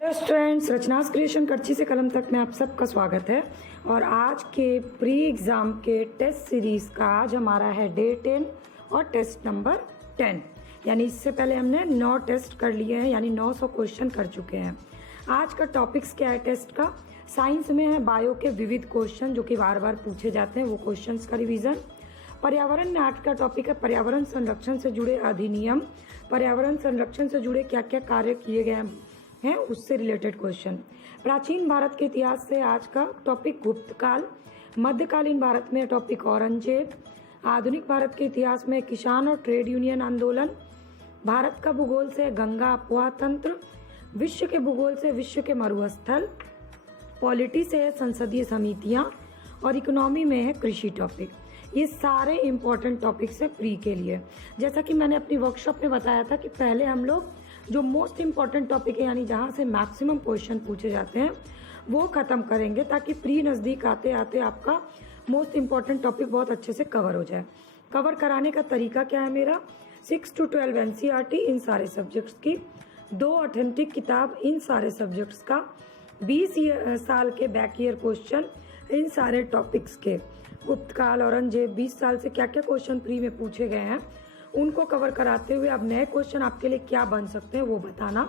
Students, रचनास creation करची से कलम तक में आप सबका स्वागत है। और आज के प्री एग्ज़ाम के टेस्ट सीरीज़ का आज हमारा है डे 10 और टेस्ट नंबर 10। यानी इससे पहले हमने 9 टेस्ट कर लिए हैं, यानी 900 क्वेश्चन कर चुके हैं। आज का टॉपिक्स क्या है टेस्ट का? साइंस में है बायो के विविध क्वेश्चन जो कि बार बार पूछे जाते हैं, वो क्वेश्चंस का रिवीजन। पर्यावरण में आज का टॉपिक है पर्यावरण संरक्षण से जुड़े अधिनियम, पर्यावरण संरक्षण से जुड़े क्या क्या कार्य किए गए हैं उससे रिलेटेड क्वेश्चन। प्राचीन भारत के इतिहास से आज का टॉपिक गुप्त काल। मध्यकालीन भारत में टॉपिक औरंगजेब। आधुनिक भारत के इतिहास में किसान और ट्रेड यूनियन आंदोलन। भारत का भूगोल से गंगा अपवाह तंत्र। विश्व के भूगोल से विश्व के मरुस्थल। पॉलिटी से है संसदीय समितियां और इकोनॉमी में है कृषि टॉपिक। ये सारे इंपॉर्टेंट टॉपिक्स है प्री के लिए। जैसा कि मैंने अपनी वर्कशॉप में बताया था कि पहले हम लोग जो मोस्ट इंपॉर्टेंट टॉपिक है, यानी जहाँ से मैक्सिमम क्वेश्चन पूछे जाते हैं, वो खत्म करेंगे ताकि प्री नज़दीक आते आते आपका मोस्ट इंपॉर्टेंट टॉपिक बहुत अच्छे से कवर हो जाए। कवर कराने का तरीका क्या है मेरा? 6 to 12 NCERT इन सारे सब्जेक्ट्स की, 2 ऑथेंटिक किताब इन सारे सब्जेक्ट्स का, 20 साल के बैक ईयर क्वेश्चन इन सारे टॉपिक्स के। गुप्तकाल, औरंगजेब, 20 साल से क्या क्या क्वेश्चन प्री में पूछे गए हैं उनको कवर कराते हुए अब नए क्वेश्चन आपके लिए क्या बन सकते हैं वो बताना।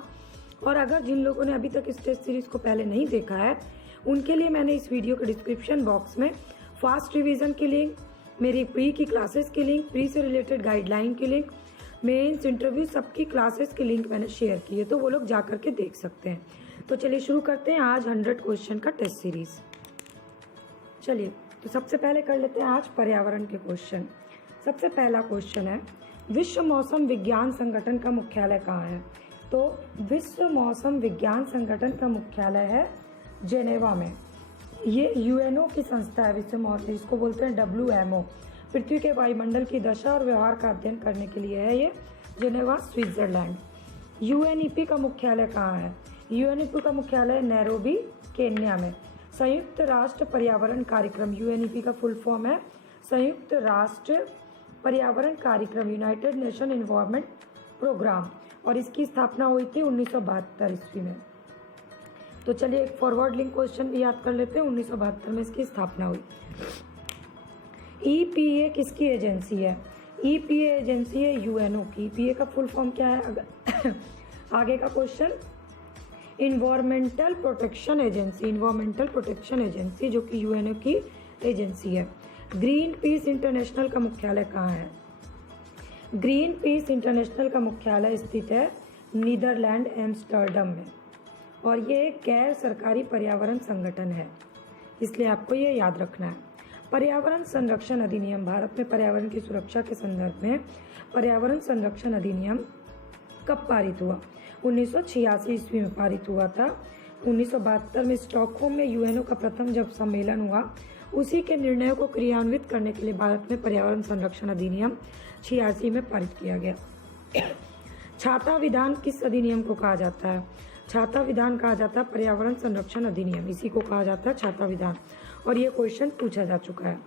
और अगर जिन लोगों ने अभी तक इस टेस्ट सीरीज को पहले नहीं देखा है उनके लिए मैंने इस वीडियो के डिस्क्रिप्शन बॉक्स में फास्ट रिवीजन की लिंक, मेरी प्री की क्लासेस की लिंक, प्री से रिलेटेड गाइडलाइन की लिंक, मेंस, इंटरव्यू, सबकी क्लासेस की लिंक मैंने शेयर की है, तो वो लोग जा करके देख सकते हैं। तो चलिए शुरू करते हैं आज 100 क्वेश्चन का टेस्ट सीरीज। चलिए तो सबसे पहले कर लेते हैं आज पर्यावरण के क्वेश्चन। सबसे पहला क्वेश्चन है, विश्व मौसम विज्ञान संगठन का मुख्यालय कहाँ है? तो विश्व मौसम विज्ञान संगठन का मुख्यालय है जेनेवा में। ये यूएनओ की संस्था है, विश्व मौसम, इसको बोलते हैं WMO। पृथ्वी के वायुमंडल की दशा और व्यवहार का अध्ययन करने के लिए है ये जेनेवा, स्विट्जरलैंड। UNEP का मुख्यालय कहाँ है? UNEP का मुख्यालय नैरोबी, केन्या में। संयुक्त राष्ट्र पर्यावरण कार्यक्रम, UNEP का फुल फॉर्म है संयुक्त राष्ट्र पर्यावरण कार्यक्रम, यूनाइटेड नेशन एनवायरनमेंट प्रोग्राम, और इसकी स्थापना हुई थी 1972 ईस्वी में। तो चलिए एक फॉरवर्ड लिंक क्वेश्चन भी याद कर लेते हैं। 1972 में इसकी स्थापना हुई। EPA किसकी एजेंसी है? EPA एजेंसी है UNO की। EPA का फुल फॉर्म क्या है? आगे का question, environmental protection agency, environmental protection agency जो कि UNO की एजेंसी है। ग्रीन पीस इंटरनेशनल का मुख्यालय कहाँ है? ग्रीन पीस इंटरनेशनल का मुख्यालय स्थित है नीदरलैंड, एम्स्टर्डम में, और ये एक गैर सरकारी पर्यावरण संगठन है, इसलिए आपको ये याद रखना है। पर्यावरण संरक्षण अधिनियम, भारत में पर्यावरण की सुरक्षा के संदर्भ में पर्यावरण संरक्षण अधिनियम कब पारित हुआ? 1986 ईस्वी में पारित हुआ था। 1972 में स्टॉकहोम में UNO का प्रथम जब सम्मेलन हुआ, उसी के निर्णयों को क्रियान्वित करने के लिए भारत में पर्यावरण संरक्षण अधिनियम 86 में पारित किया गया। छाता विधान किस अधिनियम को कहा जाता है? छाता विधान कहा जाता है पर्यावरण संरक्षण अधिनियम, इसी को कहा जाता है छाता विधान। और ये क्वेश्चन पूछा जा चुका है।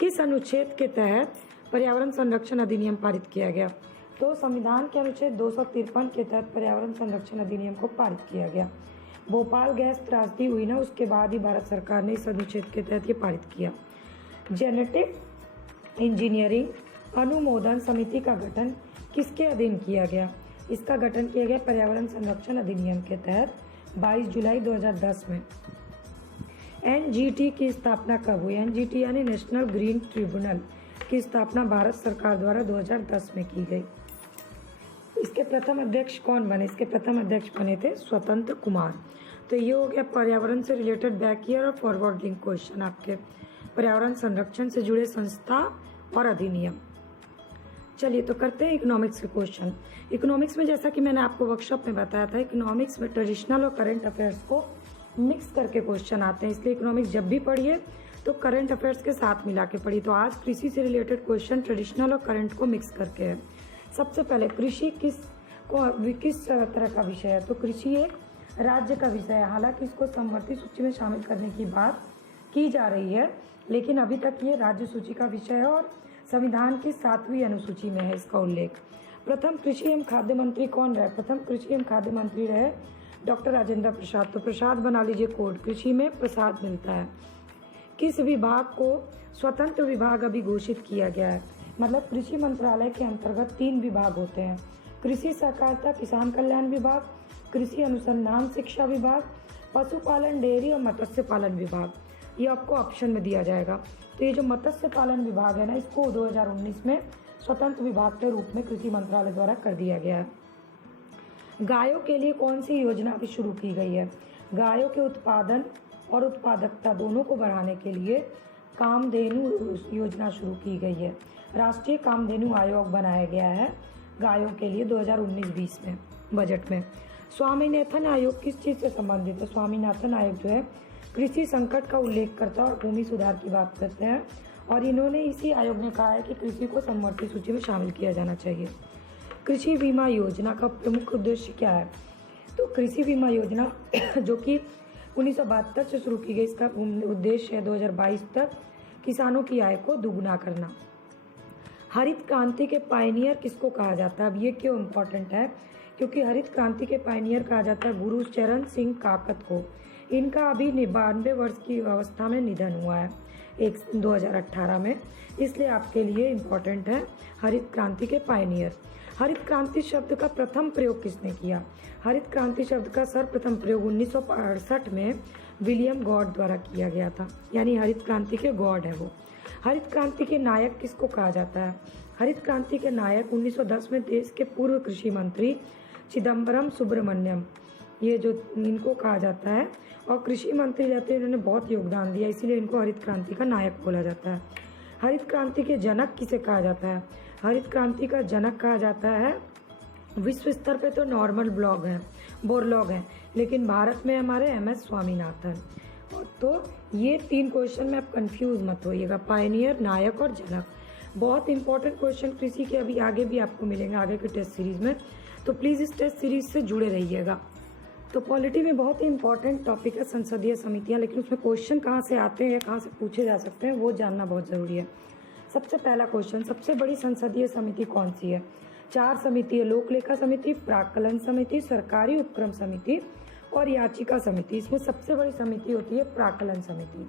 किस अनुच्छेद के तहत पर्यावरण संरक्षण अधिनियम पारित किया गया? तो संविधान के अनुच्छेद 253 के तहत पर्यावरण संरक्षण अधिनियम को पारित किया गया। भोपाल गैस त्रासदी हुई ना, उसके बाद ही भारत सरकार ने इस अनुच्छेद के तहत ये पारित किया। जेनेटिक इंजीनियरिंग अनुमोदन समिति का गठन किसके अधीन किया गया? इसका गठन किया गया पर्यावरण संरक्षण अधिनियम के तहत 22 जुलाई 2010 में। NGT की स्थापना कब हुई? NGT यानी नेशनल ग्रीन ट्रिब्यूनल की स्थापना भारत सरकार द्वारा 2010 में की गई। इसके प्रथम अध्यक्ष कौन बने? इसके प्रथम अध्यक्ष बने थे स्वतंत्र कुमार। तो ये हो गया पर्यावरण से रिलेटेड बैक ईयर और फॉरवर्ड लिंक क्वेश्चन आपके, पर्यावरण संरक्षण से जुड़े संस्था और अधिनियम। चलिए तो करते हैं इकोनॉमिक्स के क्वेश्चन। इकोनॉमिक्स में जैसा कि मैंने आपको वर्कशॉप में बताया था, इकोनॉमिक्स में ट्रेडिशनल और करंट अफेयर्स को मिक्स करके क्वेश्चन आते हैं, इसलिए इकोनॉमिक्स जब भी पढ़िए तो करंट अफेयर्स के साथ मिला के पढ़िए। तो आज कृषि से रिलेटेड क्वेश्चन ट्रेडिशनल और करंट को मिक्स करके है। सबसे पहले कृषि किस तरह का विषय है? तो कृषि एक राज्य का विषय है। हालांकि इसको समवर्ती सूची में शामिल करने की बात की जा रही है, लेकिन अभी तक ये राज्य सूची का विषय है और संविधान की 7वीं अनुसूची में है इसका उल्लेख। प्रथम कृषि एवं खाद्य मंत्री कौन रहे? प्रथम कृषि एवं खाद्य मंत्री रहे डॉक्टर राजेंद्र प्रसाद, तो प्रसाद बना लीजिए कोड, कृषि में प्रसाद मिलता है। किस विभाग को स्वतंत्र विभाग अभी घोषित किया गया है? मतलब कृषि मंत्रालय के अंतर्गत 3 विभाग होते हैं, कृषि सहकारिता किसान कल्याण विभाग, कृषि अनुसंधान शिक्षा विभाग, पशुपालन डेयरी और मत्स्य पालन विभाग। ये आपको ऑप्शन में दिया जाएगा। तो ये जो मत्स्य पालन विभाग है ना, इसको 2019 में स्वतंत्र विभाग के रूप में कृषि मंत्रालय द्वारा कर दिया गया है। गायों के लिए कौन सी योजना अभी शुरू की गई है? गायों के उत्पादन और उत्पादकता दोनों को बढ़ाने के लिए कामधेनु योजना शुरू की गई है। राष्ट्रीय कामधेनु आयोग बनाया गया है गायों के लिए 2019-20 में बजट में। स्वामीनाथन आयोग किस चीज़ से संबंधित है? स्वामीनाथन आयोग जो है कृषि संकट का उल्लेख करता है और भूमि सुधार की बात करते हैं, और इन्होंने इसी आयोग ने कहा है कि कृषि को समवर्ती सूची में शामिल किया जाना चाहिए। कृषि बीमा योजना का प्रमुख उद्देश्य क्या है? तो कृषि बीमा योजना जो कि 1972 से शुरू की गई, इसका उद्देश्य है 2022 तक किसानों की आय को दुगुना करना। हरित क्रांति के पायनियर किसको कहा जाता है? अब ये क्यों इम्पोर्टेंट है? क्योंकि हरित क्रांति के पायनियर कहा जाता है गुरुचरण सिंह काकत को। इनका अभी 92 वर्ष की अवस्था में निधन हुआ है 2018 में, इसलिए आपके लिए इम्पोर्टेंट है हरित क्रांति के पायनियर। हरित क्रांति शब्द का प्रथम प्रयोग किसने किया? हरित क्रांति शब्द का सर्वप्रथम प्रयोग 1968 में विलियम गॉड द्वारा किया गया था, यानी हरित क्रांति के गॉड है वो। हरित क्रांति के नायक किसको कहा जाता है? हरित क्रांति के नायक 1910 में देश के पूर्व कृषि मंत्री चिदम्बरम सुब्रमण्यम, ये जो इनको कहा जाता है, और कृषि मंत्री रहते हैं, इन्होंने बहुत योगदान दिया, इसीलिए इनको हरित क्रांति का नायक बोला जाता है। हरित क्रांति के जनक किसे कहा जाता है? हरित क्रांति का जनक कहा जाता है, विश्व स्तर पे तो नॉर्मल बोरलॉग हैं, लेकिन भारत में हमारे MS स्वामीनाथन। तो ये 3 क्वेश्चन में आप कंफ्यूज मत होइएगा, पायनियर, नायक और जनक। बहुत इंपॉर्टेंट क्वेश्चन कृषि के अभी आगे भी आपको मिलेंगे आगे के टेस्ट सीरीज में, तो प्लीज़ इस टेस्ट सीरीज से जुड़े रहिएगा। तो पॉलिटी में बहुत ही इंपॉर्टेंट टॉपिक है संसदीय समितियां, लेकिन उसमें क्वेश्चन कहाँ से आते हैं, कहाँ से पूछे जा सकते हैं, वो जानना बहुत ज़रूरी है। सबसे पहला क्वेश्चन, सबसे बड़ी संसदीय समिति कौन सी है? 4 समिति है, लोक लेखा समिति, प्राक्कलन समिति, सरकारी उपक्रम समिति और याचिका समिति। इसमें सबसे बड़ी समिति होती है प्राक्कलन समिति।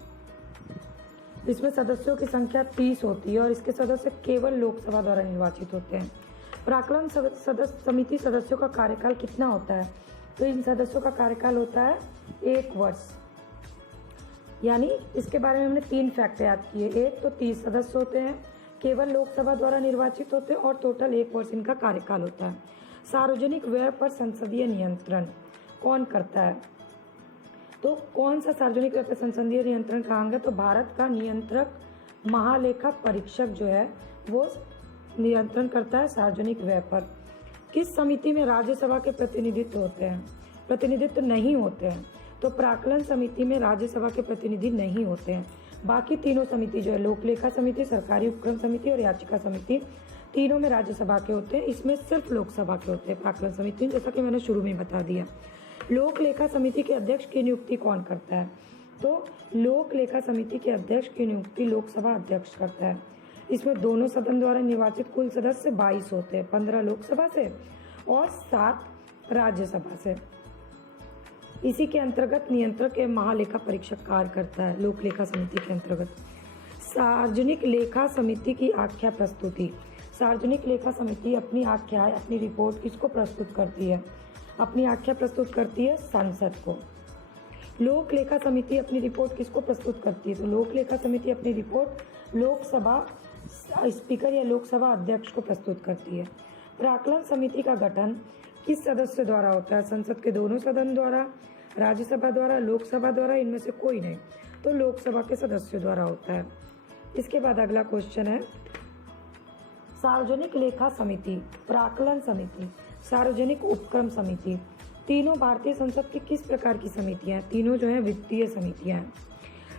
इसमें सदस्यों की संख्या 30 होती है और इसके सदस्य केवल लोकसभा द्वारा निर्वाचित होते हैं। प्राक्कलन समिति सदस्यों का कार्यकाल कितना होता है? तो इन सदस्यों का कार्यकाल होता है 1 वर्ष, यानी इसके बारे में हमने 3 फैक्ट याद किए। एक तो 30 सदस्य होते हैं, केवल लोकसभा द्वारा निर्वाचित होते हैं और टोटल 1 वर्ष इनका कार्यकाल होता है। सार्वजनिक व्यय पर संसदीय नियंत्रण कौन करता है? तो कौन सा सार्वजनिक व्यय पर संसदीय नियंत्रण का अंग है? तो भारत का नियंत्रक महालेखा परीक्षक जो है वो नियंत्रण करता है सार्वजनिक व्यय पर। किस समिति में राज्यसभा के प्रतिनिधित्व होते हैं? प्रतिनिधित्व नहीं होते हैं। तो प्राक्कलन समिति में राज्यसभा के प्रतिनिधि नहीं होते हैं। बाकी तीनों समिति जो है, लोक लेखा समिति, सरकारी उपक्रम समिति और याचिका समिति, तीनों में राज्यसभा के होते हैं, इसमें सिर्फ लोकसभा के होते हैं प्राक्कलन समिति, जैसा कि मैंने शुरू में बता दिया। लोक लेखा समिति के अध्यक्ष की नियुक्ति कौन करता है? तो लोक लेखा समिति के अध्यक्ष की नियुक्ति लोकसभा अध्यक्ष करता है। इसमें दोनों सदन द्वारा निर्वाचित कुल सदस्य 22 होते हैं, 15 लोकसभा से और 7 राज्यसभा से। इसी के अंतर्गत नियंत्रक एवं महालेखा परीक्षक कार्य करता है लोक लेखा समिति के अंतर्गत। सार्वजनिक लेखा समिति की आख्या प्रस्तुति। सार्वजनिक लेखा समिति अपनी आख्याएं, अपनी रिपोर्ट किसको प्रस्तुत करती है? अपनी आख्या प्रस्तुत करती है संसद को। लोक लेखा समिति अपनी रिपोर्ट किसको प्रस्तुत करती है? तो लोक लेखा समिति अपनी रिपोर्ट लोकसभा स्पीकर या लोकसभा अध्यक्ष को प्रस्तुत करती है। प्राक्कलन समिति का गठन किस सदस्य द्वारा होता है? संसद के दोनों सदन द्वारा, राज्यसभा द्वारा, लोकसभा द्वारा, इनमें से कोई नहीं, तो लोकसभा के सदस्यों द्वारा होता है। इसके बाद अगला क्वेश्चन है, सार्वजनिक लेखा समिति, प्राक्कलन समिति, सार्वजनिक उपक्रम समिति, तीनों भारतीय संसद की किस प्रकार की समितियां हैं? तीनों जो है वित्तीय समितियां हैं।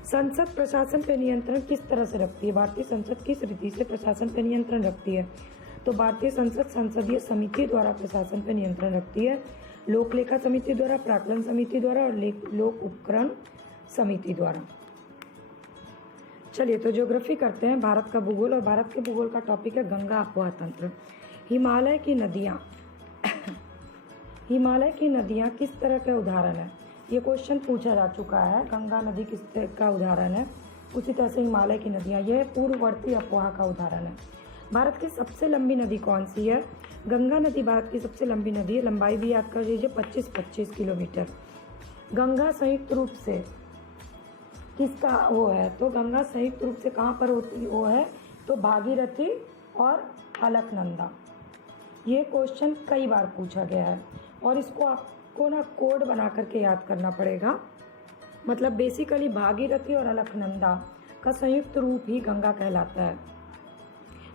संसद प्रशासन पर नियंत्रण किस तरह से रखती है? भारतीय संसद किस रीति से प्रशासन पर नियंत्रण रखती है? तो भारतीय संसद संसदीय समिति द्वारा प्रशासन पर नियंत्रण रखती है, लोक लेखा समिति द्वारा, प्राक्कलन समिति द्वारा और लोक उपक्रम समिति द्वारा। चलिए तो ज्योग्राफी करते हैं, भारत का भूगोल, और भारत के भूगोल का टॉपिक है गंगा अपवाह तंत्र। हिमालय की नदियाँ हिमालय की नदियाँ किस तरह का उदाहरण है? ये क्वेश्चन पूछा जा चुका है। गंगा नदी किस तरह का उदाहरण है? उसी तरह से हिमालय की नदियाँ, यह पूर्ववर्ती अफवाह का उदाहरण है। भारत की सबसे लंबी नदी कौन सी है? गंगा नदी भारत की सबसे लंबी नदी है। लंबाई भी याद कर लीजिए, 25 किलोमीटर। गंगा संयुक्त रूप से किसका वो है? तो गंगा संयुक्त रूप से कहाँ पर होती वो है? तो भागीरथी और अलकनंदा। ये क्वेश्चन कई बार पूछा गया है और इसको आपको ना कोड बना करके याद करना पड़ेगा। मतलब बेसिकली भागीरथी और अलकनंदा का संयुक्त रूप ही गंगा कहलाता है।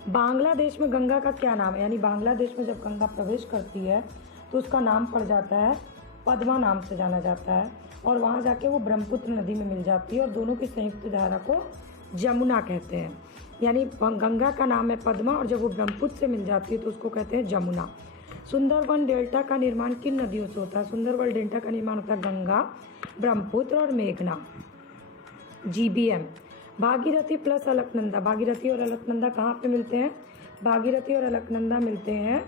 बांग्लादेश में गंगा का क्या नाम है? यानी बांग्लादेश में जब गंगा प्रवेश करती है तो उसका नाम पड़ जाता है पद्मा, नाम से जाना जाता है, और वहाँ जाके वो ब्रह्मपुत्र नदी में मिल जाती है और दोनों की संयुक्त धारा को जमुना कहते हैं। यानी गंगा का नाम है पद्मा और जब वो ब्रह्मपुत्र से मिल जाती है तो उसको कहते हैं जमुना। सुंदरवन डेल्टा का निर्माण किन नदियों से होता है? सुंदरवन डेल्टा का निर्माण होता है गंगा, ब्रह्मपुत्र और मेघना, GBM। भागीरथी प्लस अलकनंदा, भागीरथी और अलकनंदा कहाँ पे मिलते हैं? भागीरथी और अलकनंदा मिलते हैं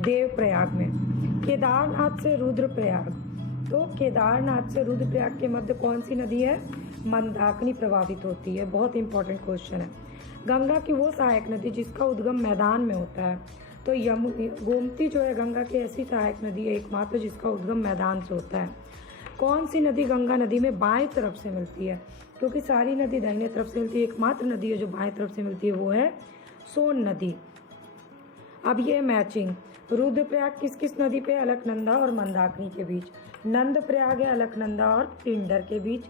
देवप्रयाग में। केदारनाथ से रुद्रप्रयाग, तो केदारनाथ से रुद्रप्रयाग के मध्य कौन सी नदी है? मंदाकिनी प्रभावित होती है। बहुत इंपॉर्टेंट क्वेश्चन है। गंगा की वो सहायक नदी जिसका उद्गम मैदान में होता है? तो गोमती जो है गंगा की ऐसी सहायक नदी है एकमात्र जिसका उद्गम मैदान से होता है। कौन सी नदी गंगा नदी में बाएं तरफ से मिलती है? क्योंकि सारी नदी दाहिने तरफ से मिलती है, एकमात्र नदी है जो बाएं तरफ से मिलती है वो है सोन नदी। अब ये मैचिंग, रुद्रप्रयाग किस किस नदी पे? अलकनंदा और मंदाकिनी के बीच। नंदप्रयाग है अलकनंदा और पिंडर के बीच।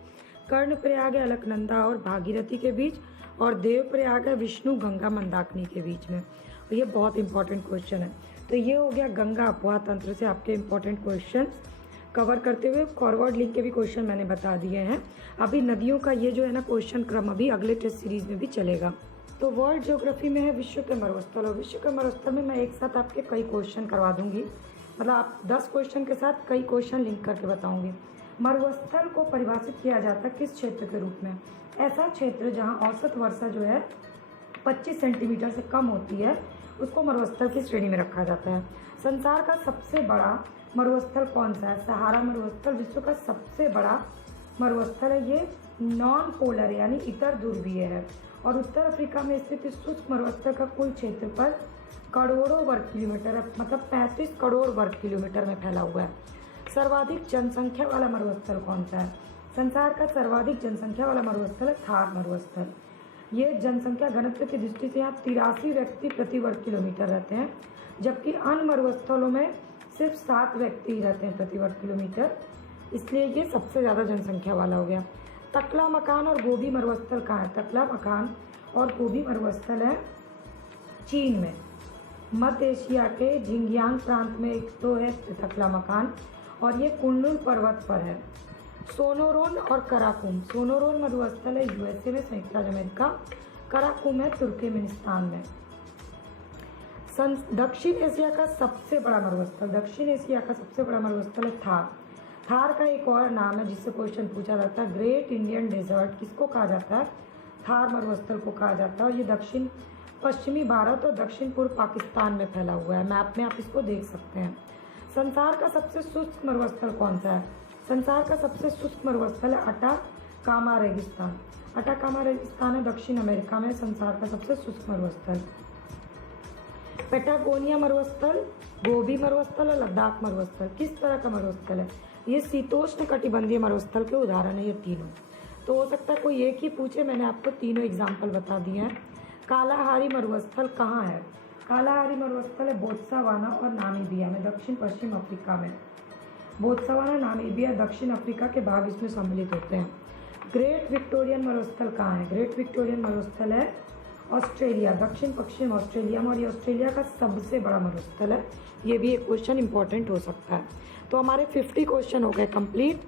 कर्णप्रयाग है अलकनंदा और भागीरथी के बीच। और देवप्रयाग है विष्णु गंगा मंदाकिनी के बीच में। और ये बहुत इंपॉर्टेंट क्वेश्चन है। तो ये हो गया गंगा अफवाह तंत्र से आपके इंपॉर्टेंट क्वेश्चन कवर करते हुए। फॉरवर्ड लिंक के भी क्वेश्चन मैंने बता दिए हैं। अभी नदियों का ये जो है ना क्वेश्चन क्रम अभी अगले टेस्ट सीरीज में भी चलेगा। तो वर्ल्ड ज्योग्राफी में है विश्व के मरुस्थल, और विश्व के मरुस्थल में मैं एक साथ आपके कई क्वेश्चन करवा दूंगी। मतलब आप 10 क्वेश्चन के साथ कई क्वेश्चन लिंक करके बताऊंगी। मरुस्थल को परिभाषित किया जाता है किस क्षेत्र के रूप में? ऐसा क्षेत्र जहां औसत वर्षा जो है 25 सेंटीमीटर से कम होती है उसको मरुस्थल की श्रेणी में रखा जाता है। संसार का सबसे बड़ा मरुस्थल कौन सा है? सहारा मरुस्थल विश्व का सबसे बड़ा मरुस्थल है। ये नॉन पोलर यानी इतर ध्रुवीय है और उत्तर अफ्रीका में स्थित इस शुष्क मरुस्थल का कुल क्षेत्रफल करोड़ों वर्ग किलोमीटर, मतलब 35 करोड़ वर्ग किलोमीटर में फैला हुआ है। सर्वाधिक जनसंख्या वाला मरुस्थल कौन सा है? संसार का सर्वाधिक जनसंख्या वाला मरुस्थल है थार मरुस्थल। ये जनसंख्या घनत्व की दृष्टि से यहाँ 83 व्यक्ति प्रति वर्ग किलोमीटर रहते हैं, जबकि अन्य मरुस्थलों में सिर्फ 7 व्यक्ति ही रहते हैं प्रति वर्ग किलोमीटर, इसलिए ये सबसे ज़्यादा जनसंख्या वाला हो गया। तकला मकान और गोबी मरुस्थल कहाँ है? तकला मकान और गोबी मरुस्थल है चीन में। मध्य एशिया के झिंगियांग प्रांत में एक तो है तकला मकान और ये कुनलुन पर्वत पर है। सोनोरोन और कराकुम, सोनोरोन मरुस्थल है USA में, संयुक्त राज्य अमेरिका। कराकुम है तुर्कमेनिस्तान में। दक्षिण एशिया का सबसे बड़ा मरुस्थल, दक्षिण एशिया का सबसे बड़ा मरुस्थल है थार। थार का एक और नाम है जिससे क्वेश्चन पूछा जाता है ग्रेट इंडियन डेजर्ट। किसको कहा जाता है? थार मरुस्थल को कहा जाता है। और ये दक्षिण पश्चिमी भारत और दक्षिण पूर्व पाकिस्तान में फैला हुआ है। मैप में आप इसको देख सकते हैं। संसार का सबसे शुष्क मरुस्थल कौन सा है? संसार का सबसे शुष्क मरुस्थल है अटाकामा रेगिस्तान। अटाकामा रेगिस्तान है दक्षिण अमेरिका में, संसार का सबसे शुष्क मरुस्थल। पेटागोनिया मरुस्थल, गोबी मरुस्थल और लद्दाख मरुस्थल किस तरह का मरुस्थल है? ये शीतोष्ण कटिबंधीय मरुस्थल के उदाहरण है ये तीनों। तो हो सकता है कोई एक ही पूछे, मैंने आपको तीनों एग्जाम्पल बता दिए हैं। कालाहारी मरुस्थल कहाँ है? कालाहारी मरुस्थल है बोत्सवाना और नामीबिया में, दक्षिण पश्चिम अफ्रीका में। बोत्सवाना, नामीबिया, दक्षिण अफ्रीका के भाग इसमें सम्मिलित होते हैं। ग्रेट विक्टोरियन मरुस्थल कहाँ है? ग्रेट विक्टोरियन मरुस्थल है ऑस्ट्रेलिया, दक्षिण पश्चिम ऑस्ट्रेलिया में, और ये ऑस्ट्रेलिया का सबसे बड़ा मरुस्थल है। ये भी एक क्वेश्चन इंपॉर्टेंट हो सकता है। तो हमारे 50 क्वेश्चन हो गए कंप्लीट।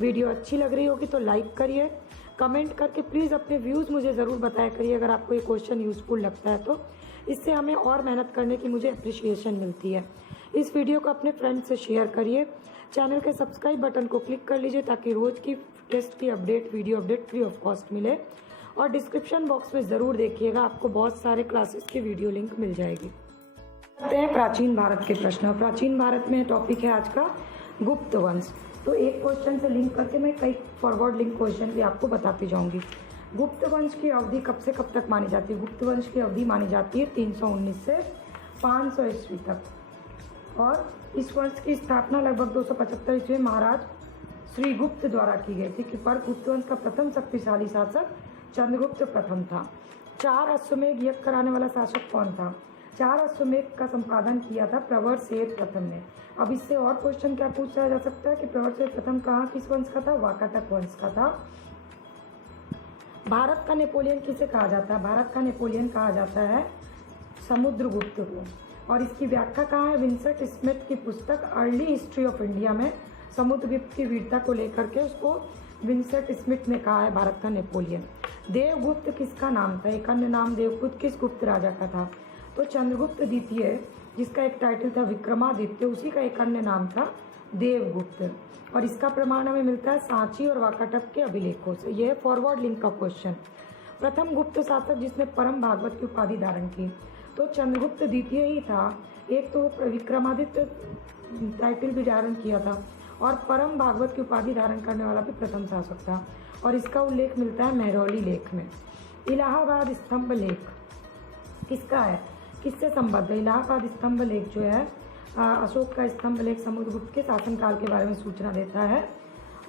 वीडियो अच्छी लग रही होगी तो लाइक करिए, कमेंट करके प्लीज़ अपने व्यूज़ मुझे ज़रूर बताया करिए अगर आपको ये क्वेश्चन यूज़फुल लगता है तो। इससे हमें और मेहनत करने की मुझे अप्रिशिएशन मिलती है। इस वीडियो को अपने फ्रेंड्स से शेयर करिए। चैनल के सब्सक्राइब बटन को क्लिक कर लीजिए ताकि रोज़ की टेस्ट की update, video update free of cost मिले। और डिस्क्रिप्शन बॉक्स में ज़रूर देखिएगा, आपको बहुत सारे क्लासेस की वीडियो लिंक मिल जाएगी। करते हैं प्राचीन भारत के प्रश्न। प्राचीन भारत में टॉपिक है आज का गुप्त वंश। तो एक क्वेश्चन से लिंक करके मैं कई फॉरवर्ड लिंक क्वेश्चन भी आपको बताती जाऊंगी। गुप्त वंश की अवधि कब से कब तक मानी जाती है? गुप्त वंश की अवधि मानी जाती है 319 से 500 ईस्वी तक। और इस वंश की स्थापना लगभग 275 ईस्वी में महाराज श्रीगुप्त द्वारा की गई थी। कि पर गुप्त वंश का प्रथम शक्तिशाली शासक चंद्रगुप्त प्रथम था। 4 अश्वमेध यज्ञ कराने वाला शासक कौन था? 4 अश्वमेध का संपादन किया था प्रवर सेठ प्रथम ने। अब इससे और क्वेश्चन क्या पूछा जा सकता है कि प्रवर सेठ प्रथम कहाँ किस वंश का था? वाकाटक वंश का था। भारत का नेपोलियन किसे कहा जाता है? भारत का नेपोलियन कहा जाता है समुद्रगुप्त को। और इसकी व्याख्या कहाँ है? विंसेंट स्मिथ की पुस्तक अर्ली हिस्ट्री ऑफ इंडिया में समुद्रगुप्त की वीरता को लेकर के उसको विंसेंट स्मिथ ने कहा है भारत का नेपोलियन। देवगुप्त किसका नाम था? एक अन्य नाम देवगुप्त किस गुप्त राजा का था? तो चंद्रगुप्त द्वितीय, जिसका एक टाइटल था विक्रमादित्य, उसी का एक अन्य नाम था देवगुप्त। और इसका प्रमाण हमें मिलता है सांची और वाकाटक के अभिलेखों से। यह फॉरवर्ड लिंक का क्वेश्चन। प्रथम गुप्त शासक जिसने परम भागवत की उपाधि धारण की, तो चंद्रगुप्त द्वितीय ही था। एक तो विक्रमादित्य टाइटल भी धारण किया था और परम भागवत की उपाधि धारण करने वाला भी प्रथम शासक था। और इसका उल्लेख मिलता है मेहरौली लेख में। इलाहाबाद स्तंभ लेख किसका है? किससे संबद्ध है? इलाहाबाद स्तंभ लेख जो है अशोक का स्तंभ लेख समुद्रगुप्त के शासनकाल के बारे में सूचना देता है।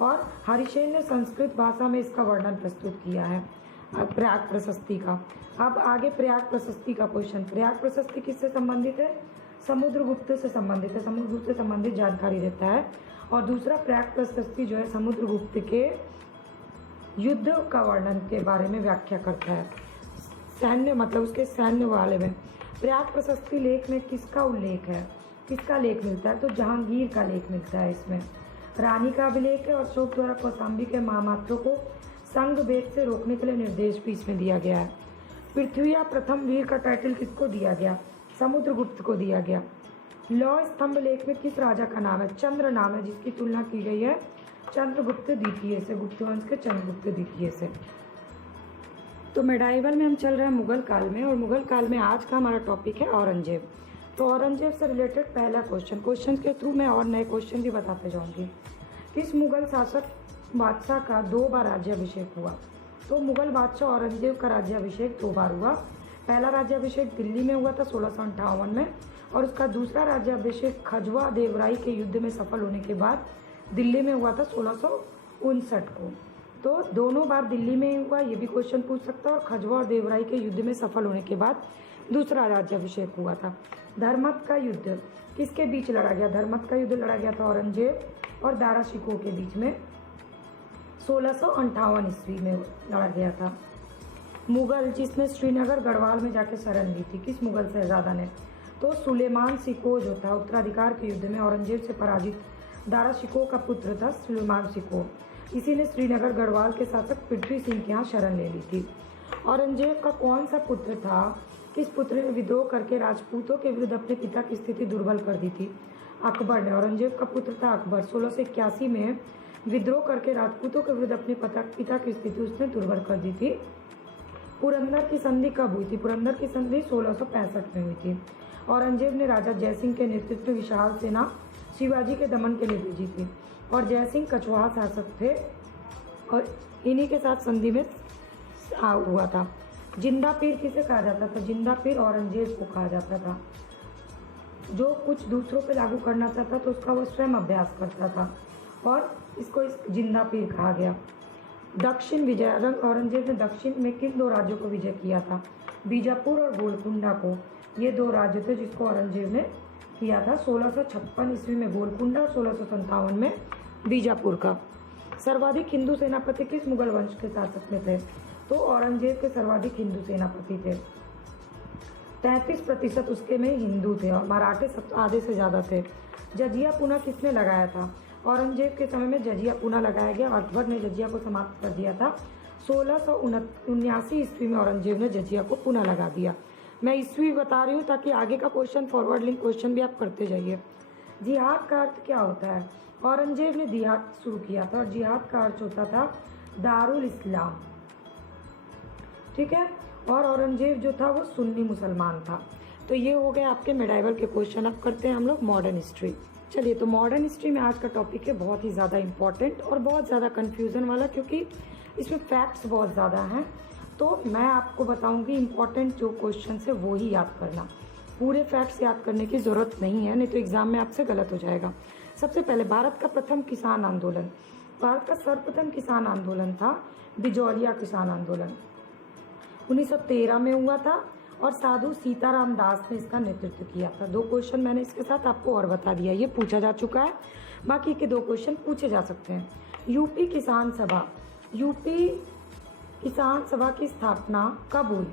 और हरिसेन ने संस्कृत भाषा में इसका वर्णन प्रस्तुत किया है प्रयाग प्रशस्ति का। अब आगे प्रयाग प्रशस्ति का क्वेश्चन। प्रयाग प्रशस्ति किससे संबंधित है? समुद्रगुप्त से संबंधित है। समुद्रगुप्त से संबंधित जानकारी देता है। और दूसरा प्रयाग प्रशस्ति जो है समुद्रगुप्त के युद्ध का वर्णन के बारे में व्याख्या करता है। सैन्य मतलब उसके सैन्य वाले में। प्रयाग प्रशस्ति लेख में किसका उल्लेख है? किसका लेख मिलता है? तो जहांगीर का लेख मिलता है इसमें। रानी का अभिलेख है और अशोक द्वारा कौशाम्बी के महामात्रों को संघ भेद से रोकने के लिए निर्देश भी इसमें दिया गया है। पृथ्वी प्रथम वीर का टाइटल किसको दिया गया? समुद्रगुप्त को दिया गया। लौ स्तंभ लेख में किस राजा का नाम है? चंद्र नाम है, जिसकी तुलना की गई है चंद्रगुप्त द्वितीय से, गुप्त वंश के चंद्रगुप्त द्वितीय से। तो मेडाइवल में हम चल रहे हैं मुगल काल में। और मुगल काल में आज का हमारा टॉपिक है औरंगजेब। तो औरंगजेब से रिलेटेड पहला क्वेश्चन के थ्रू मैं और नए क्वेश्चन भी बताते जाऊंगी। किस मुगल शासक बादशाह का 2 बार राज्याभिषेक हुआ? तो मुगल बादशाह औरंगजेब का राज्याभिषेक 2 बार हुआ। पहला राज्याभिषेक दिल्ली में हुआ था 1658 में और उसका दूसरा राज्याभिषेक खजवा देवराई के युद्ध में सफल होने के बाद दिल्ली में हुआ था 1659 को। तो दोनों बार दिल्ली में हुआ, ये भी क्वेश्चन पूछ सकता है। और खजवा और देवराई के युद्ध में सफल होने के बाद दूसरा राज्याभिषेक हुआ था। धर्मत का युद्ध किसके बीच लड़ा गया? धर्मत का युद्ध लड़ा गया था औरंगजेब और दारा शिकोह के बीच में 1658 ईस्वी में लड़ा गया था। मुगल जिसने श्रीनगर गढ़वाल में जाके शरण ली थी, किस मुगल शहजादा ने? तो सुलेमान शिकोह जो था उत्तराधिकार के युद्ध में औरंगजेब से पराजित दारा शिकोह का पुत्र था सुलेमान शिकोह। इसी ने श्रीनगर गढ़वाल के शासक पृथ्वी सिंह के यहाँ शरण ले ली थी। औरंगजेब का कौन सा पुत्र था? किस पुत्र ने विद्रोह करके राजपूतों के विरुद्ध अपने पिता की स्थिति दुर्बल कर दी थी? अकबर ने। औरंगजेब का पुत्र था अकबर। 1681 में विद्रोह करके राजपूतों के विरुद्ध अपने पिता की स्थिति उसने दुर्बल कर दी थी। पुरंदर की संधि कब हुई थी? पुरंदर की संधि 1665 में हुई थी। औरंगजेब ने राजा जयसिंह के नेतृत्व में विशाल सेना शिवाजी के दमन के लिए भेजी थी। और जयसिंह कछवाहा शासक थे और इन्हीं के साथ संधि में हुआ था। जिंदा पीर किसे कहा जाता था? जिंदा पीर औरंगजेब को कहा जाता था। जो कुछ दूसरों पे लागू करना चाहता तो उसका वो स्वयं अभ्यास करता था और इसको जिंदा पीर कहा गया। दक्षिण विजय औरंगजेब ने दक्षिण में किन 2 राज्यों को विजय किया था? बीजापुर और गोलकुंडा को। ये 2 राज्य थे जिसको औरंगजेब ने किया था। 1656 ईस्वी में गोलकुंडा और 1657 में बीजापुर का। सर्वाधिक हिंदू सेनापति किस मुगल वंश के शासक में थे? तो औरंगजेब के सर्वाधिक हिंदू सेनापति थे। 33% उसके में हिंदू थे और मराठे आधे से ज़्यादा थे। जजिया पुनः किसने लगाया था? औरंगजेब के समय में जजिया पुनः लगाया गया। अकबर ने जजिया को समाप्त कर दिया था। 1679 ईस्वी में औरंगजेब ने जजिया को पुनः लगा दिया। मैं ईस्वी बता रही हूँ ताकि आगे का क्वेश्चन फॉरवर्ड लिंक क्वेश्चन भी आप करते जाइए। जिहाद का अर्थ क्या होता है? औरंगजेब ने जिहाद शुरू किया था और जिहाद का अर्थ होता था दारुल इस्लाम। ठीक है। और औरंगजेब जो था वो सुन्नी मुसलमान था। तो ये हो गए आपके मेडाइवल के क्वेश्चन। अब करते हैं हम लोग मॉडर्न हिस्ट्री। चलिए, तो मॉडर्न हिस्ट्री में आज का टॉपिक है बहुत ही ज़्यादा इम्पॉर्टेंट और बहुत ज़्यादा कन्फ्यूज़न वाला, क्योंकि इसमें फैक्ट्स बहुत ज़्यादा हैं। तो मैं आपको बताऊंगी इम्पॉर्टेंट जो क्वेश्चन है वो ही याद करना, पूरे फैक्ट्स याद करने की ज़रूरत नहीं है, नहीं तो एग्ज़ाम में आपसे गलत हो जाएगा। सबसे पहले भारत का प्रथम किसान आंदोलन, भारत का सर्वप्रथम किसान आंदोलन था बिजौलिया किसान आंदोलन, 1913 में हुआ था और साधु सीताराम दास ने इसका नेतृत्व किया था। 2 क्वेश्चन मैंने इसके साथ आपको और बता दिया, ये पूछा जा चुका है, बाकी के 2 क्वेश्चन पूछे जा सकते हैं। यूपी किसान सभा, यूपी किसान सभा की स्थापना कब हुई?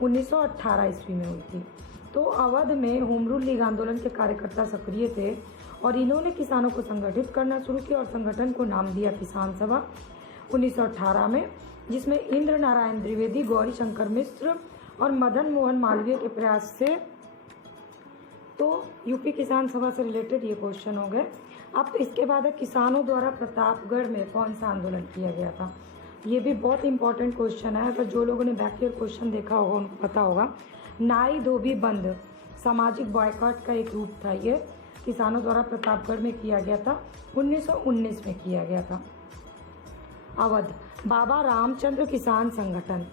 1918 ईस्वी में हुई थी। तो अवध में होम रूल लीग आंदोलन के कार्यकर्ता सक्रिय थे और इन्होंने किसानों को संगठित करना शुरू किया और संगठन को नाम दिया किसान सभा 1918 में, जिसमें इंद्र नारायण द्विवेदी, गौरी शंकर मिश्र और मदन मोहन मालवीय के प्रयास से। तो यूपी किसान सभा से रिलेटेड ये क्वेश्चन हो गए। अब इसके बाद है किसानों द्वारा प्रतापगढ़ में कौन सा आंदोलन किया गया था? ये भी बहुत इंपॉर्टेंट क्वेश्चन है, अगर जो लोगों ने बैक ईयर क्वेश्चन देखा होगा उनको पता होगा। नाई धोबी बंद सामाजिक बॉयकॉट का एक रूप था, ये किसानों द्वारा प्रतापगढ़ में किया गया था, 1919 में किया गया था। अवध बाबा रामचंद्र किसान संगठन,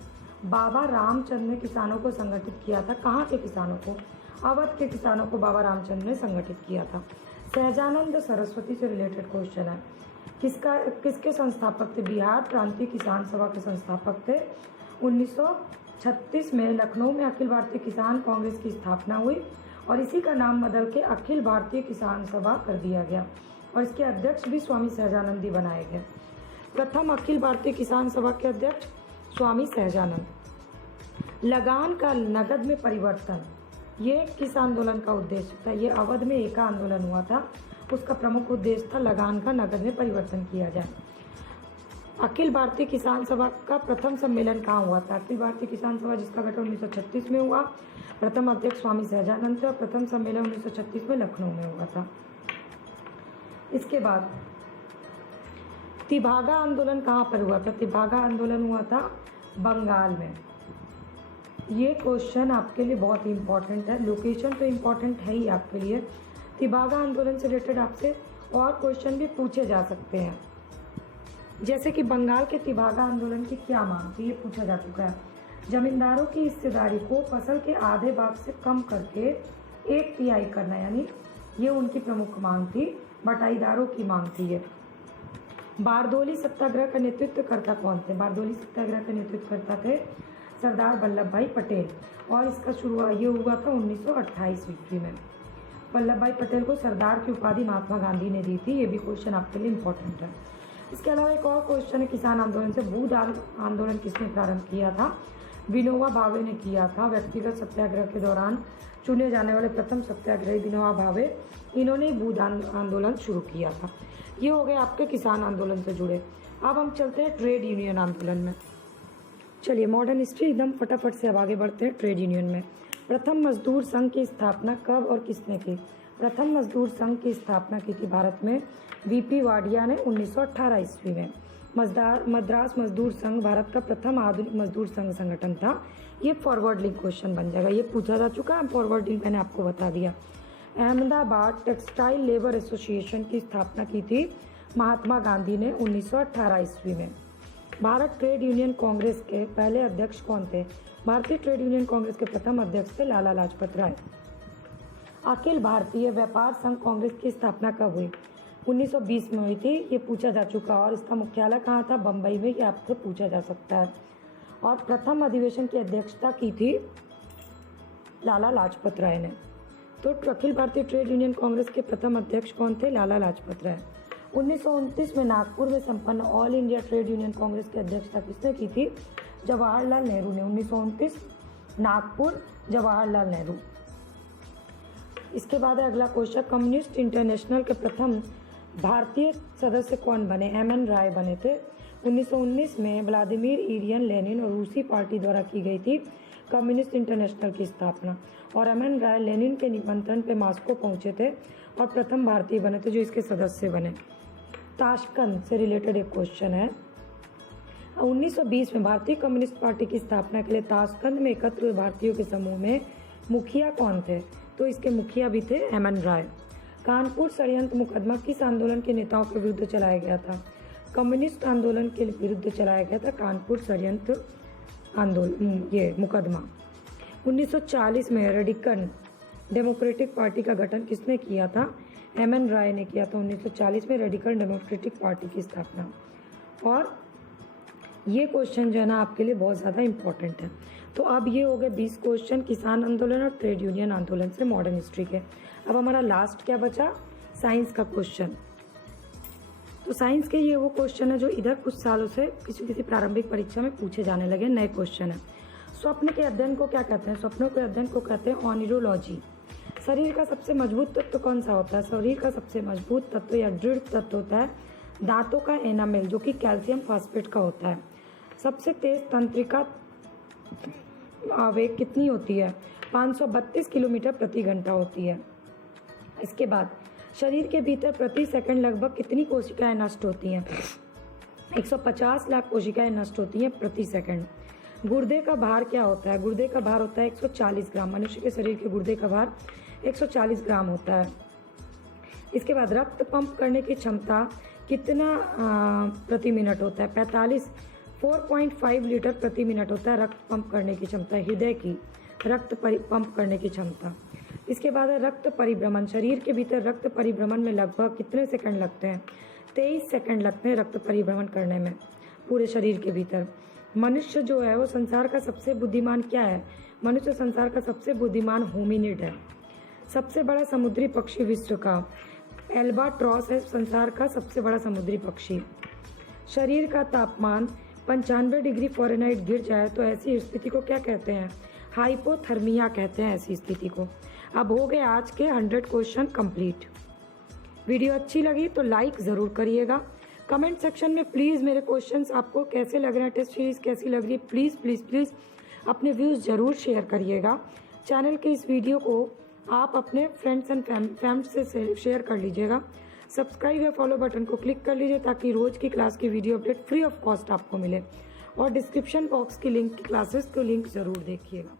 बाबा रामचंद्र ने किसानों को संगठित किया था। कहाँ के किसानों को? अवध के किसानों को बाबा रामचंद्र ने संगठित किया था। सहजानंद सरस्वती से रिलेटेड क्वेश्चन है, किसके संस्थापक थे? बिहार प्रांतीय किसान सभा के संस्थापक थे। 1936 में लखनऊ में अखिल भारतीय किसान कांग्रेस की स्थापना हुई और इसी का नाम बदल के अखिल भारतीय किसान सभा कर दिया गया और इसके अध्यक्ष भी स्वामी सहजानंद ही बनाए गए। प्रथम अखिल भारतीय किसान सभा के अध्यक्ष स्वामी सहजानंद। लगान का नगद में परिवर्तन, ये किस आंदोलन का उद्देश्य था? ये अवध में एक आंदोलन हुआ था, उसका प्रमुख उद्देश्य था लगान का नगद में परिवर्तन किया जाए। अखिल भारतीय किसान सभा का प्रथम सम्मेलन कहाँ हुआ था? अखिल भारतीय किसान सभा जिसका गठन 1936 में हुआ, प्रथम अध्यक्ष स्वामी सहजानंद थे और प्रथम सम्मेलन 1936 में लखनऊ में हुआ था। इसके बाद तिभागा आंदोलन कहाँ पर हुआ था? तिभागा आंदोलन हुआ था बंगाल में। ये क्वेश्चन आपके लिए बहुत ही इंपॉर्टेंट है, लोकेशन तो इम्पॉर्टेंट है ही आपके लिए। तिभागा आंदोलन से रिलेटेड आपसे और क्वेश्चन भी पूछे जा सकते हैं, जैसे कि बंगाल के तिभागा आंदोलन की क्या मांग थी, ये पूछा जा चुका है। जमींदारों की हिस्सेदारी को फसल के आधे भाग से कम करके 1/3 करना, यानी ये उनकी प्रमुख मांग थी, बटाईदारों की मांग थी ये। बारदोली सत्याग्रह का नेतृत्व करता कौन थे? बारदोली सत्याग्रह का नेतृत्व करता थे सरदार वल्लभ भाई पटेल और इसका शुरुआत ये हुआ था 1928 ईस्वी में। वल्लभ भाई पटेल को सरदार की उपाधि महात्मा गांधी ने दी थी, ये भी क्वेश्चन आपके लिए इम्पोर्टेंट है। इसके अलावा एक और क्वेश्चन है, किसान आंदोलन से बूथ आंदोलन किसने प्रारंभ किया था? विनोबा भावे ने किया था। व्यक्तिगत सत्याग्रह के दौरान चुने जाने वाले प्रथम सत्याग्रही विनोबा भावे, इन्होंने बूथ आंदोलन शुरू किया था। ये हो गए आपके किसान आंदोलन से जुड़े। अब हम चलते हैं ट्रेड यूनियन आंदोलन में। चलिए, मॉडर्न हिस्ट्री एकदम फटाफट से अब आगे बढ़ते हैं ट्रेड यूनियन में। प्रथम मजदूर संघ की स्थापना कब और किसने की? प्रथम मजदूर संघ की स्थापना की थी भारत में वीपी वाडिया ने 1918 ईस्वी में। मद्रास मजदूर संघ भारत का प्रथम आधुनिक मजदूर संघ संगठन था। ये फॉरवर्ड लिंक क्वेश्चन बन जाएगा, ये पूछा जा चुका है, फॉरवर्ड लिंक मैंने आपको बता दिया। अहमदाबाद टेक्सटाइल लेबर एसोसिएशन की स्थापना की थी महात्मा गांधी ने 1918 ईस्वी में। भारत ट्रेड यूनियन कांग्रेस के पहले अध्यक्ष कौन थे? भारतीय ट्रेड यूनियन कांग्रेस के प्रथम अध्यक्ष थे लाला लाजपत राय। अखिल भारतीय व्यापार संघ कांग्रेस की स्थापना कब हुई? 1920 में हुई थी, ये पूछा जा चुका। और इसका मुख्यालय कहाँ था? बम्बई में, ये आपसे पूछा जा सकता है। और प्रथम अधिवेशन की अध्यक्षता की थी लाला लाजपत राय ने। तो अखिल भारतीय ट्रेड यूनियन कांग्रेस के प्रथम अध्यक्ष कौन थे? लाला लाजपत राय। 1929 में नागपुर में संपन्न all India trade union Congress की अध्यक्षता किसने की थी? जवाहरलाल नेहरू ने। 1929 नागपुर, जवाहरलाल नेहरू। इसके बाद है अगला क्वेश्चन, कम्युनिस्ट इंटरनेशनल के प्रथम भारतीय सदस्य कौन बने? एमएन राय बने थे। 1919 में व्लादिमीर इलियन लेनिन और रूसी पार्टी द्वारा की गई थी कम्युनिस्ट इंटरनेशनल की स्थापना। और एमएन राय लेनिन के निमंत्रण पे मॉस्को पहुंचे थे और प्रथम भारतीय बने थे जो इसके सदस्य बने। ताशकंद से रिलेटेड एक क्वेश्चन है। 1920 में भारतीय कम्युनिस्ट पार्टी की स्थापना के लिए ताशकंद में एकत्र हुए भारतीयों के समूह में मुखिया कौन थे? तो इसके मुखिया भी थे एमएन राय। कानपुर षड्यंत्र मुकदमा किस आंदोलन के नेताओं के विरुद्ध चलाया गया था? कम्युनिस्ट आंदोलन के विरुद्ध चलाया गया था कानपुर षड्यंत्र आंदोलन, ये मुकदमा। 1940 में रेडिकल डेमोक्रेटिक पार्टी का गठन किसने किया था? एमएन राय ने किया था 1940 में रेडिकल डेमोक्रेटिक पार्टी की स्थापना। और ये क्वेश्चन जो है ना आपके लिए बहुत ज़्यादा इम्पोर्टेंट है। तो अब ये हो गए 20 क्वेश्चन किसान आंदोलन और ट्रेड यूनियन आंदोलन से मॉडर्न हिस्ट्री के। अब हमारा लास्ट क्या बचा? साइंस का क्वेश्चन। तो साइंस के ये वो क्वेश्चन है जो इधर कुछ सालों से किसी प्रारंभिक परीक्षा में पूछे जाने लगे, नए क्वेश्चन है। स्वप्न के अध्ययन को क्या कहते हैं? स्वप्नों के अध्ययन को कहते हैं ऑनिरोलॉजी। शरीर का सबसे मजबूत तत्व कौन सा होता है? शरीर का सबसे मजबूत तत्व या दृढ़ तत्व होता है दांतों का एनामेल, जो कि कैल्शियम फॉस्फेट का होता है। सबसे तेज तंत्रिका आवेग कितनी होती है? 532 किलोमीटर प्रति घंटा होती है। इसके बाद शरीर के भीतर प्रति सेकंड लगभग कितनी कोशिकाएं नष्ट होती हैं? 150 लाख कोशिकाएं नष्ट होती हैं प्रति सेकंड। गुर्दे का भार क्या होता है? गुर्दे का भार होता है 140 ग्राम। मनुष्य के शरीर के गुर्दे का भार 140 ग्राम होता है। इसके बाद रक्त पंप करने की क्षमता कितना प्रति मिनट होता है? 4.5 लीटर प्रति मिनट होता है रक्त पंप करने की क्षमता, हृदय की रक्त पंप करने की क्षमता। इसके बाद है रक्त परिभ्रमण। शरीर के भीतर रक्त परिभ्रमण में लगभग कितने सेकंड लगते हैं? 23 सेकंड लगते हैं रक्त परिभ्रमण करने में पूरे शरीर के भीतर। मनुष्य जो है वो संसार का सबसे बुद्धिमान क्या है? मनुष्य संसार का सबसे बुद्धिमान होमिनिड है। सबसे बड़ा समुद्री पक्षी विश्व का एल्बाट्रॉस है, संसार का सबसे बड़ा समुद्री पक्षी। शरीर का तापमान 95 डिग्री फ़ारेनहाइट गिर जाए तो ऐसी स्थिति को क्या कहते हैं? हाइपोथर्मिया कहते हैं ऐसी स्थिति को। अब हो गए आज के 100 क्वेश्चन कंप्लीट। वीडियो अच्छी लगी तो लाइक ज़रूर करिएगा। कमेंट सेक्शन में प्लीज़ मेरे क्वेश्चन्स आपको कैसे लग रहे हैं, टेस्ट सीरीज़ कैसी लग रही है, प्लीज़ प्लीज़ प्लीज़ अपने व्यूज़ ज़रूर शेयर करिएगा। चैनल के इस वीडियो को आप अपने फ्रेंड्स एंड फैमिली से शेयर कर लीजिएगा। सब्सक्राइब या फॉलो बटन को क्लिक कर लीजिए ताकि रोज़ की क्लास की video update free of cost आपको मिले। और डिस्क्रिप्शन बॉक्स की लिंक, क्लासेस को लिंक ज़रूर देखिएगा।